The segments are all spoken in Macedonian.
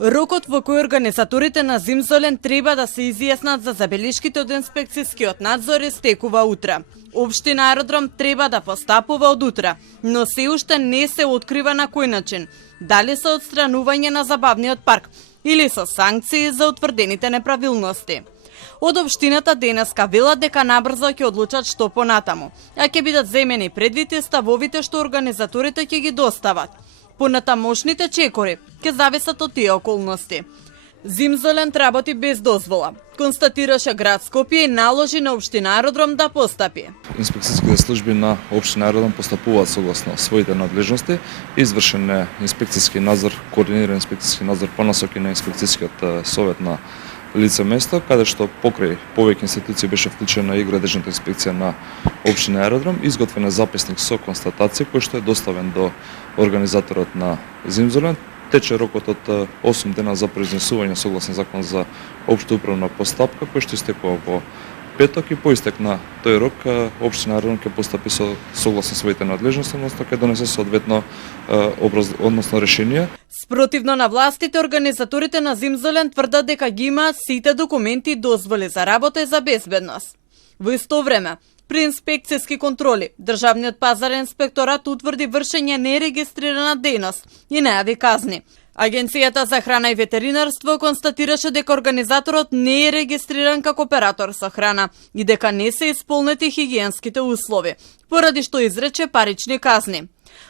Рокот во кој организаторите на Зимзолен треба да се изјаснат за забелешките од инспекцијскиот надзор стекува утре. Општина Аеродром треба да постапува од утре, но се уште не се открива на кој начин. Дали со отстранување на забавниот парк или со санкции за утврдените неправилности. Од општината денеска велат дека набрзо ќе одлучат што понатаму, а ќе бидат земени предвид и ставовите што организаторите ќе ги достават. Понатамошните чекори ќе зависат од тие околности. Зимзолен работи без дозвола, констатираше град Скопје и наложи на општина Аеродром да постапи. Инспекцијските служби на општина Аеродром постапуваат согласно своите надлежности, извршен е инспекцијски надзор, координиран инспекцијски надзор по насоки на инспекцијскиот совет на лице место, каде што покрај повеќе институции беше вклучена и градежната инспекција на општина Аеродром, изготвен е записник со констатација кој што е доставен до организаторот на Зимзолен. Тече рокот од 8 дена за произнесување согласно закон за општа управна постапка, кој што истекува во петок, и по истек на тој рок општина Аеродром ќе постапи согласно своите надлежности, односно ќе донесе соодветно решение. Спротивно на властите, организаторите на Зимзолен тврдат дека ги имаат сите документи и дозволи за работа и за безбедност. Во исто време, при инспекцијски контроли, Државниот пазарен инспекторат утврди вршење нерегистрирана дејност и најави казни. Агенцијата за храна и ветеринарство констатираше дека организаторот не е регистриран како оператор со храна и дека не се исполнети хигиенските услови, поради што изрече парични казни.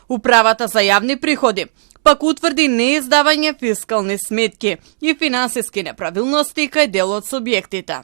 Управата за јавни приходи пак утврди неиздавање фискални сметки и финансиски неправилности кај дел од субјектите.